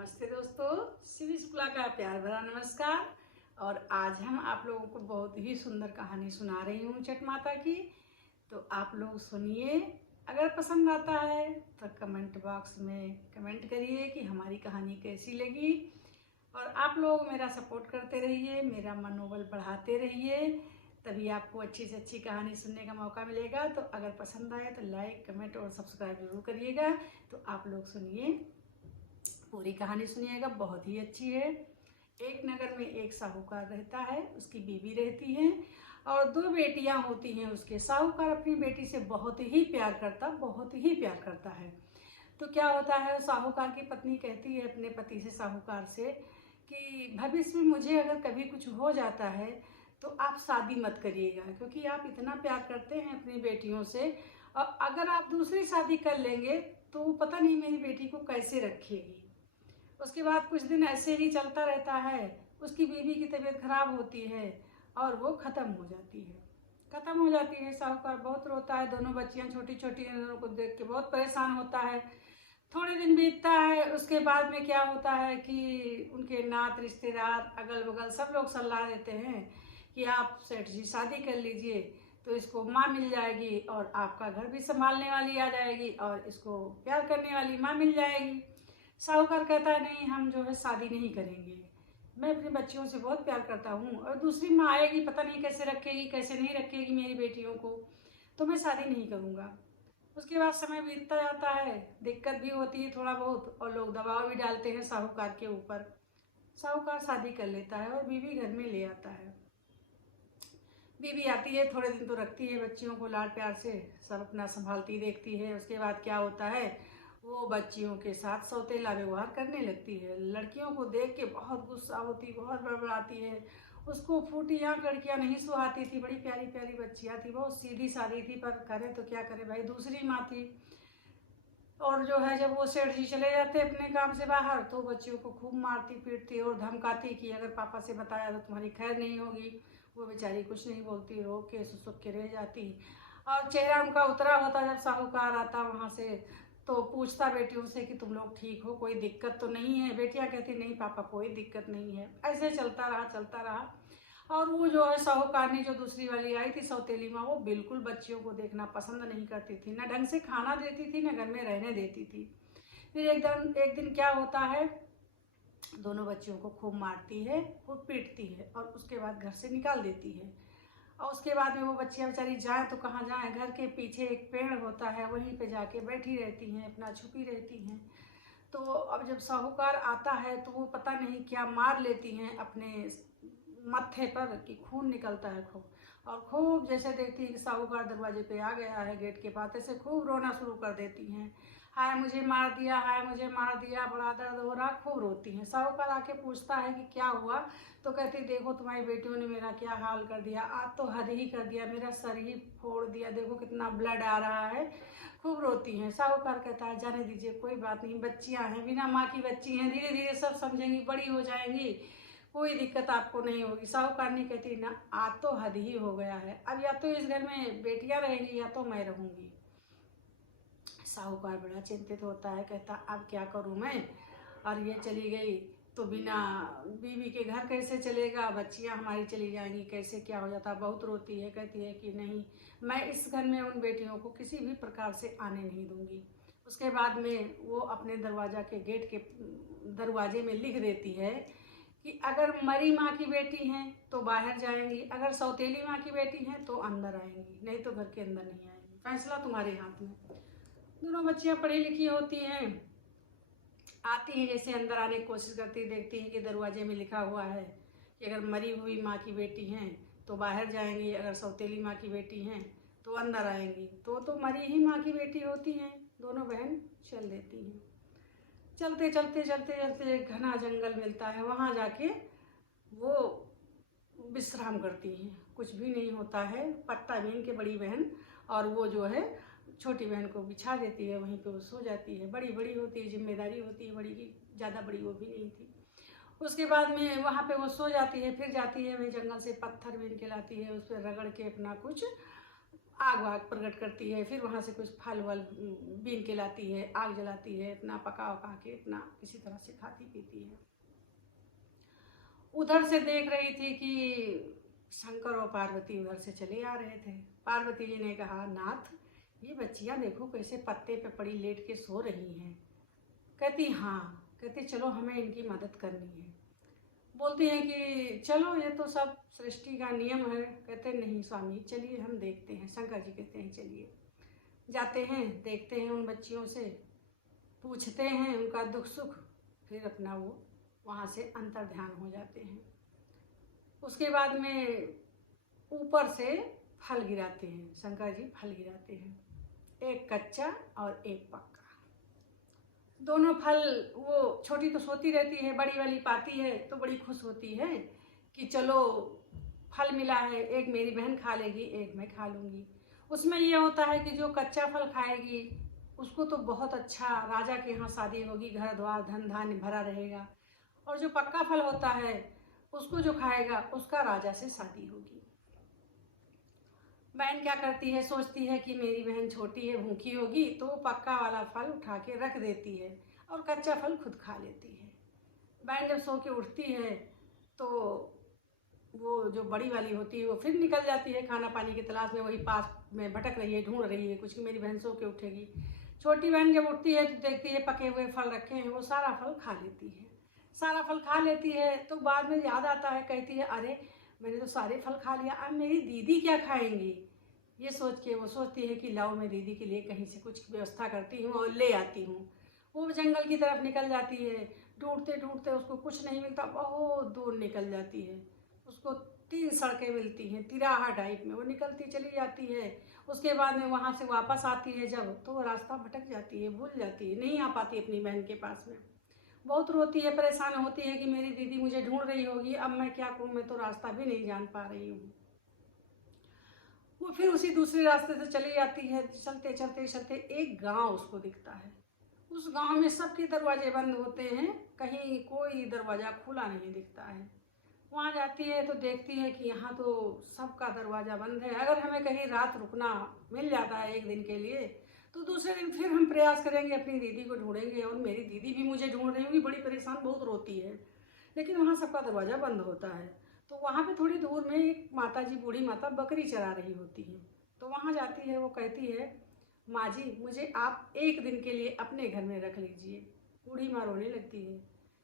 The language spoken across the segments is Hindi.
नमस्ते दोस्तों, शिवी शुक्ला का प्यार भरा नमस्कार। और आज हम आप लोगों को बहुत ही सुंदर कहानी सुना रही हूँ छठ माता की। तो आप लोग सुनिए। अगर पसंद आता है तो कमेंट बॉक्स में कमेंट करिए कि हमारी कहानी कैसी लगी। और आप लोग मेरा सपोर्ट करते रहिए, मेरा मनोबल बढ़ाते रहिए, तभी आपको अच्छी से अच्छी कहानी सुनने का मौका मिलेगा। तो अगर पसंद आए तो लाइक कमेंट और सब्सक्राइब जरूर करिएगा। तो आप लोग सुनिए, पूरी कहानी सुनिएगा, बहुत ही अच्छी है। एक नगर में एक साहूकार रहता है, उसकी बीवी रहती है और दो बेटियां होती हैं उसके। साहूकार अपनी बेटी से बहुत ही प्यार करता है। तो क्या होता है, साहूकार की पत्नी कहती है अपने पति से, साहूकार से, कि भविष्य में मुझे अगर कभी कुछ हो जाता है तो आप शादी मत करिएगा, क्योंकि आप इतना प्यार करते हैं अपनी बेटियों से। और अगर आप दूसरी शादी कर लेंगे तो पता नहीं मेरी बेटी को कैसे रखेगी। उसके बाद कुछ दिन ऐसे ही चलता रहता है। उसकी बीवी की तबीयत खराब होती है और वो ख़त्म हो जाती है। साहूकार बहुत रोता है, दोनों बच्चियां छोटी छोटी हैं, दोनों को देख के बहुत परेशान होता है। थोड़े दिन बीतता है, उसके बाद में क्या होता है कि उनके नात रिश्तेदार अगल बगल सब लोग सलाह देते हैं कि आप सेठ जी शादी कर लीजिए, तो इसको माँ मिल जाएगी और आपका घर भी संभालने वाली आ जाएगी और इसको प्यार करने वाली माँ मिल जाएगी। साहूकार कहता है, नहीं, हम जो है शादी नहीं करेंगे। मैं अपनी बच्चियों से बहुत प्यार करता हूँ और दूसरी माँ आएगी, पता नहीं कैसे रखेगी कैसे नहीं रखेगी मेरी बेटियों को, तो मैं शादी नहीं करूँगा। उसके बाद समय बीतता जाता है, दिक्कत भी होती है थोड़ा बहुत और लोग दबाव भी डालते हैं साहूकार के ऊपर। साहूकार शादी कर लेता है और बीवी घर में ले आता है। बीवी आती है, थोड़े दिन तो रखती है बच्चियों को लाड प्यार से, सब अपना संभालती देखती है। उसके बाद क्या होता है, वो बच्चियों के साथ सौतेला व्यवहार करने लगती है। लड़कियों को देख के बहुत गुस्सा होती, बहुत बड़बड़ाती है। उसको फूटी आँख लड़कियाँ नहीं सुहाती थी, बड़ी प्यारी प्यारी बच्चियाँ थी, बहुत सीधी सादी थी, पर करे तो क्या करे भाई, दूसरी माँ थी। और जो है, जब वो सेठ जी चले जाते अपने काम से बाहर तो बच्चियों को खूब मारती पीटती और धमकाती कि अगर पापा से बताया तो तुम्हारी खैर नहीं होगी। वो बेचारी कुछ नहीं बोलती, रो के सुसुक के रह जाती। और चेहरा उनका उतरा होता जब साहूकार आता वहाँ से, तो पूछता बेटियों से कि तुम लोग ठीक हो, कोई दिक्कत तो नहीं है। बेटियां कहती, नहीं पापा कोई दिक्कत नहीं है। ऐसे चलता रहा। और वो जो है, साहूकारनी जो दूसरी वाली आई थी सौतेली माँ, वो बिल्कुल बच्चियों को देखना पसंद नहीं करती थी, ना ढंग से खाना देती थी ना घर में रहने देती थी। फिर एक दिन क्या होता है, दोनों बच्चियों को खूब मारती है, खूब पीटती है और उसके बाद घर से निकाल देती है। और उसके बाद में वो बच्चियाँ बेचारी जाए तो कहाँ जाए, घर के पीछे एक पेड़ होता है, वहीं पे जाके बैठी रहती हैं, अपना छुपी रहती हैं। तो अब जब साहूकार आता है तो वो पता नहीं क्या मार लेती हैं अपने मत्थे पर कि खून निकलता है खूब। और खूब जैसे देखती हैं कि साहूकार दरवाजे पे आ गया है, गेट के पास, ऐसे खूब रोना शुरू कर देती हैं। हाय मुझे मार दिया, हाय मुझे मार दिया, बड़ा दर्द हो रहा, खूब रोती हैं। साहूकार आके पूछता है कि क्या हुआ, तो कहती, देखो तुम्हारी बेटियों ने मेरा क्या हाल कर दिया, आज तो हद ही कर दिया, मेरा सर ही फोड़ दिया, देखो कितना ब्लड आ रहा है। खूब रोती हैं। साहूकार कहता है, जाने दीजिए, कोई बात नहीं, बच्चियां हैं, बिना माँ की बच्ची हैं, धीरे धीरे सब समझेंगी, बड़ी हो जाएंगी, कोई दिक्कत आपको नहीं होगी। साहूकारनी कहती, ना आज तो हद ही हो गया है, अब या तो इस घर में बेटियां रहेंगी या तो मैं रहूंगी। साहूकार बड़ा चिंतित होता है, कहता अब क्या करूं मैं, और ये चली गई तो बिना बीवी के घर कैसे चलेगा, बच्चियां हमारी चली जाएंगी, कैसे क्या हो जाता। बहुत रोती है, कहती है कि नहीं, मैं इस घर में उन बेटियों को किसी भी प्रकार से आने नहीं दूंगी। उसके बाद में वो अपने दरवाजा के गेट के दरवाजे में लिख देती है कि अगर मरी माँ की बेटी हैं तो बाहर जाएंगी, अगर सौतेली माँ की बेटी हैं तो अंदर आएंगी, नहीं तो घर के अंदर नहीं आएंगी, फैसला तुम्हारे हाथ में। दोनों बच्चियां पढ़ी लिखी होती हैं, आती हैं, जैसे अंदर आने की कोशिश करती, देखती हैं कि दरवाजे में लिखा हुआ है कि अगर मरी हुई माँ की बेटी हैं तो बाहर जाएंगी, अगर सौतेली माँ की बेटी हैं तो अंदर आएंगी। तो मरी ही माँ की बेटी होती हैं। दोनों बहन चल देती हैं। चलते चलते चलते चलते एक घना जंगल मिलता है, वहाँ जाके वो विश्राम करती हैं। कुछ भी नहीं होता है, पत्ता बीन के बड़ी बहन, और वो जो है छोटी बहन को बिछा देती है, वहीं पे वो सो जाती है। बड़ी बड़ी होती है, जिम्मेदारी होती है बड़ी की, ज़्यादा बड़ी वो भी नहीं थी। उसके बाद में वहाँ पे वो सो जाती है, फिर जाती है वही जंगल से पत्थर बीन के लाती है, उस पर रगड़ के अपना कुछ आग वाग प्रकट करती है, फिर वहाँ से कुछ फल वल बीन के लाती है, आग जलाती है, इतना पका वका के इतना किसी तरह से खाती पीती है। उधर से देख रही थी कि शंकर और पार्वती उधर से चले आ रहे थे। पार्वती जी ने कहा, नाथ ये बच्चियाँ देखो कैसे पत्ते पे पड़ी लेट के सो रही हैं। कहती हाँ, कहती चलो हमें इनकी मदद करनी है। बोलती हैं कि चलो ये तो सब सृष्टि का नियम है। कहते नहीं स्वामी, चलिए हम देखते हैं। शंकर जी कहते हैं चलिए। जाते हैं, देखते हैं उन बच्चियों से, पूछते हैं उनका दुख सुख, फिर अपना वो वहाँ से अंतर ध्यान हो जाते हैं। उसके बाद में ऊपर से फल गिराते हैं, शंकर जी फल गिराते हैं, एक कच्चा और एक पक्का। दोनों फल, वो छोटी तो सोती रहती है, बड़ी वाली पाती है तो बड़ी खुश होती है कि चलो फल मिला है, एक मेरी बहन खा लेगी, एक मैं खा लूँगी। उसमें ये होता है कि जो कच्चा फल खाएगी उसको तो बहुत अच्छा, राजा के यहाँ शादी होगी, घर द्वार धन धान्य भरा रहेगा। और जो पक्का फल होता है उसको जो खाएगा उसका राजा से शादी होगी। बहन क्या करती है, सोचती है कि मेरी बहन छोटी है, भूखी होगी, तो वो पक्का वाला फल उठा के रख देती है और कच्चा फल खुद खा लेती है। बहन जब सो के उठती है तो वो जो बड़ी वाली होती है वो फिर निकल जाती है खाना पानी की तलाश में, वही पास में भटक रही है, ढूंढ रही है कुछ कि मेरी बहन सो के उठेगी। छोटी बहन जब उठती है तो देखती है पके हुए फल रखे हैं, वो सारा फल खा लेती है। सारा फल खा लेती है तो बाद में याद आता है, कहती है अरे मैंने तो सारे फल खा लिया, अब मेरी दीदी क्या खाएंगी। ये सोच के वो सोचती है कि लाओ मैं दीदी के लिए कहीं से कुछ व्यवस्था करती हूँ और ले आती हूँ। वो जंगल की तरफ निकल जाती है, ढूंढते ढूंढते उसको कुछ नहीं मिलता, बहुत दूर निकल जाती है। उसको 3 सड़कें मिलती हैं, तिराहा टाइप में, वो निकलती चली जाती है। उसके बाद में वहाँ से वापस आती है जब, तो वो रास्ता भटक जाती है, भूल जाती है, नहीं आ पाती अपनी बहन के पास में। बहुत रोती है, परेशान होती है कि मेरी दीदी मुझे ढूंढ रही होगी, अब मैं क्या करूँ, मैं तो रास्ता भी नहीं जान पा रही हूँ। वो फिर उसी दूसरे रास्ते से चली जाती है। चलते चलते चलते एक गांव उसको दिखता है। उस गांव में सबके दरवाजे बंद होते हैं, कहीं कोई दरवाज़ा खुला नहीं दिखता है। वहाँ जाती है तो देखती है कि यहाँ तो सबका दरवाज़ा बंद है। अगर हमें कहीं रात रुकना मिल जाता है एक दिन के लिए, तो दूसरे दिन फिर हम प्रयास करेंगे, अपनी दीदी को ढूंढेंगे। और मेरी दीदी भी मुझे ढूंढ रही होगी, बड़ी परेशान, बहुत रोती है, लेकिन वहाँ सबका दरवाज़ा बंद होता है। तो वहाँ पे थोड़ी दूर में एक माता जी, बूढ़ी माता बकरी चरा रही होती है। तो वहाँ जाती है, वो कहती है माँ जी मुझे आप एक दिन के लिए अपने घर में रख लीजिए। बूढ़ी माँ रोने लगती है,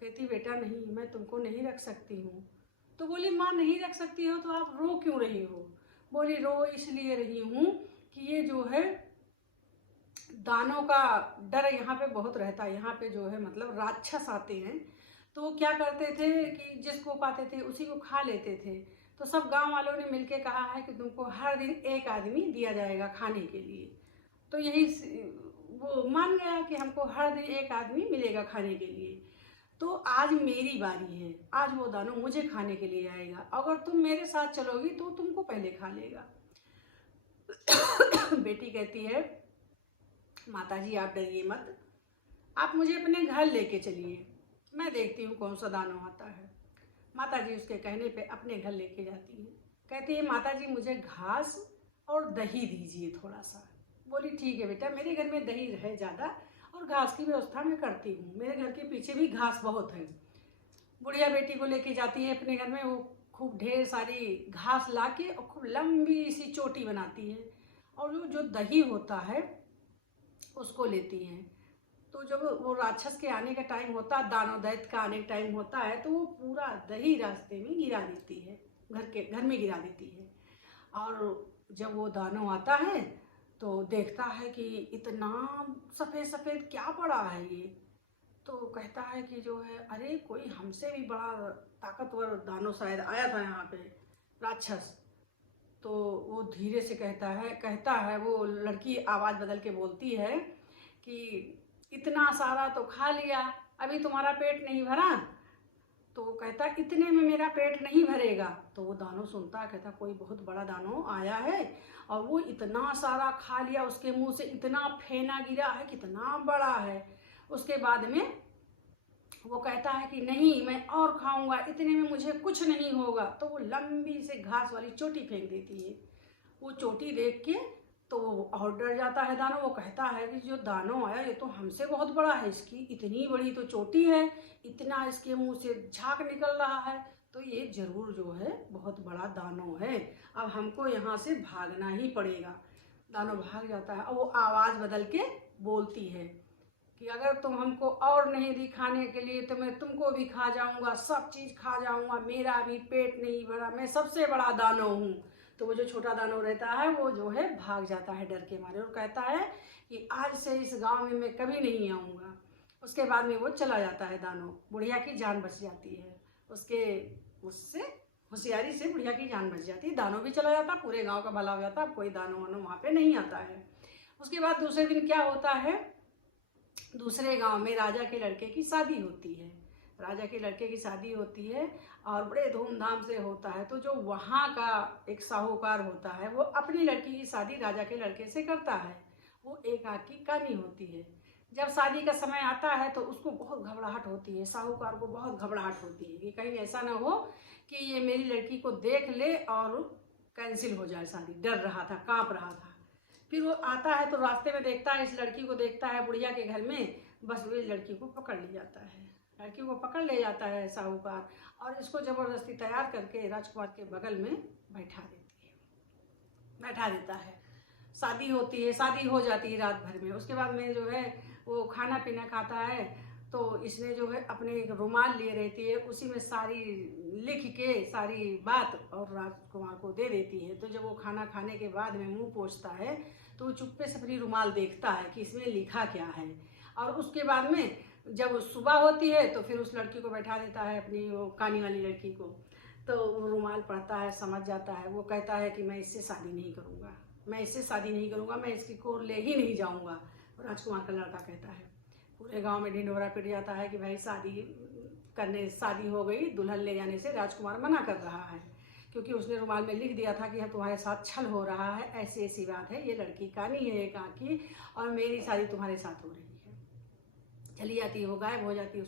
कहती बेटा नहीं, मैं तुमको नहीं रख सकती हूँ। तो बोली माँ नहीं रख सकती हो तो आप रो क्यों रही हो। बोली रो इसलिए रही हूँ कि ये जो है दानों का डर यहाँ पे बहुत रहता है। यहाँ पे जो है मतलब राक्षस आते हैं, तो वो क्या करते थे कि जिसको पाते थे उसी को खा लेते थे। तो सब गांव वालों ने मिलके कहा है कि तुमको हर दिन एक आदमी दिया जाएगा खाने के लिए। तो यही वो मान गया कि हमको हर दिन एक आदमी मिलेगा खाने के लिए। तो आज मेरी बारी है, आज वो दानव मुझे खाने के लिए आएगा, अगर तुम मेरे साथ चलोगी तो तुमको पहले खा लेगा। बेटी कहती है माता जी आप डरिए मत, आप मुझे अपने घर लेके चलिए, मैं देखती हूँ कौन सा दानव आता है। माता जी उसके कहने पे अपने घर लेके जाती है। कहती है माता जी मुझे घास और दही दीजिए थोड़ा सा। बोली ठीक है बेटा, मेरे घर में दही है ज़्यादा और घास की व्यवस्था मैं करती हूँ, मेरे घर के पीछे भी घास बहुत है। बुढ़िया बेटी को लेके जाती है अपने घर में, वो खूब ढेर सारी घास लाके और खूब लंबी सी चोटी बनाती है, और जो दही होता है उसको लेती हैं। तो जब वो राक्षस के आने का टाइम होता है, दानव दैत्य का आने का टाइम होता है, तो वो पूरा दही रास्ते में गिरा देती है, घर में गिरा देती है। और जब वो दानव आता है तो देखता है कि इतना सफ़ेद सफ़ेद क्या पड़ा है ये। तो कहता है कि जो है अरे कोई हमसे भी बड़ा ताकतवर दानव शायद आया था यहाँ पे, राक्षस। तो वो धीरे से कहता है वो लड़की आवाज़ बदल के बोलती है कि इतना सारा तो खा लिया, अभी तुम्हारा पेट नहीं भरा। तो वो कहता इतने में मेरा पेट नहीं भरेगा। तो वो दानव सुनता है, कहता कोई बहुत बड़ा दानव आया है और वो इतना सारा खा लिया, उसके मुंह से इतना फेना गिरा है, कितना बड़ा है। उसके बाद में वो कहता है कि नहीं मैं और खाऊंगा, इतने में मुझे कुछ नहीं होगा। तो वो लंबी से घास वाली चोटी फेंक देती है। वो चोटी देख के तो वो और डर जाता है दानव। वो कहता है कि जो दानव आया ये तो हमसे बहुत बड़ा है, इसकी इतनी बड़ी तो चोटी है, इतना इसके मुंह से झाग निकल रहा है, तो ये जरूर जो है बहुत बड़ा दानव है, अब हमको यहाँ से भागना ही पड़ेगा। दानव भाग जाता है और वो आवाज़ बदल के बोलती है कि अगर तुम हमको और नहीं दी खाने के लिए तो मैं तुमको भी खा जाऊंगा, सब चीज़ खा जाऊंगा, मेरा भी पेट नहीं भरा, मैं सबसे बड़ा दानव हूँ। तो वो जो छोटा दानव रहता है वो जो है भाग जाता है डर के मारे और कहता है कि आज से इस गांव में मैं कभी नहीं आऊँगा। उसके बाद में वो चला जाता है दानव, बुढ़िया की जान बच जाती है, उससे होशियारी से बुढ़िया की जान बच जाती है, दानव भी चला जाता, पूरे गांव का भला हो जाता, अब कोई दानव वानव वहाँ पे नहीं आता है। उसके बाद दूसरे दिन क्या होता है, दूसरे गांव में राजा के लड़के की शादी होती है। राजा के लड़के की शादी होती है और बड़े धूमधाम से होता है। तो जो वहाँ का एक साहूकार होता है वो अपनी लड़की की शादी राजा के लड़के से करता है। वो एक आँख की कानी होती है। जब शादी का समय आता है तो उसको बहुत घबराहट होती है, साहूकार को बहुत घबराहट होती है कि कहीं ऐसा ना हो कि ये मेरी लड़की को देख ले और कैंसिल हो जाए शादी। डर रहा था, काँप रहा था। फिर वो आता है तो रास्ते में देखता है, इस लड़की को देखता है बुढ़िया के घर में, बस वे लड़की को पकड़ ले जाता है। लड़की को पकड़ ले जाता है साहूकार और इसको ज़बरदस्ती तैयार करके राजकुमार के बगल में बैठा देता है। शादी होती है, शादी हो जाती है रात भर में। उसके बाद में जो है वो खाना पीना खाता है तो इसने जो है अपने एक रुमाल लिए रहती है, उसी में सारी लिख के सारी बात और राजकुमार को दे देती है। तो जब वो खाना खाने के बाद में मुंह पोंछता है तो वो चुप्पे से अपनी रुमाल देखता है कि इसमें लिखा क्या है। और उसके बाद में जब सुबह होती है तो फिर उस लड़की को बैठा देता है, अपनी वो कानी वाली लड़की को। तो वो रुमाल पढ़ता है, समझ जाता है। वो कहता है कि मैं इससे शादी नहीं करूँगा, मैं इससे शादी नहीं करूँगा, मैं इसकी कोर ले ही नहीं जाऊँगा। राजकुमार का लड़का कहता है। पूरे गांव में ढिंढोरा पिट जाता है कि भाई शादी हो गई, दुल्हन ले जाने से राजकुमार मना कर रहा है क्योंकि उसने रुमाल में लिख दिया था कि हाँ तुम्हारे साथ छल हो रहा है, ऐसी ऐसी बात है, ये लड़की कानी है एक आँख की और मेरी शादी तुम्हारे साथ हो रही है। चली जाती है, वो गायब हो जाती है।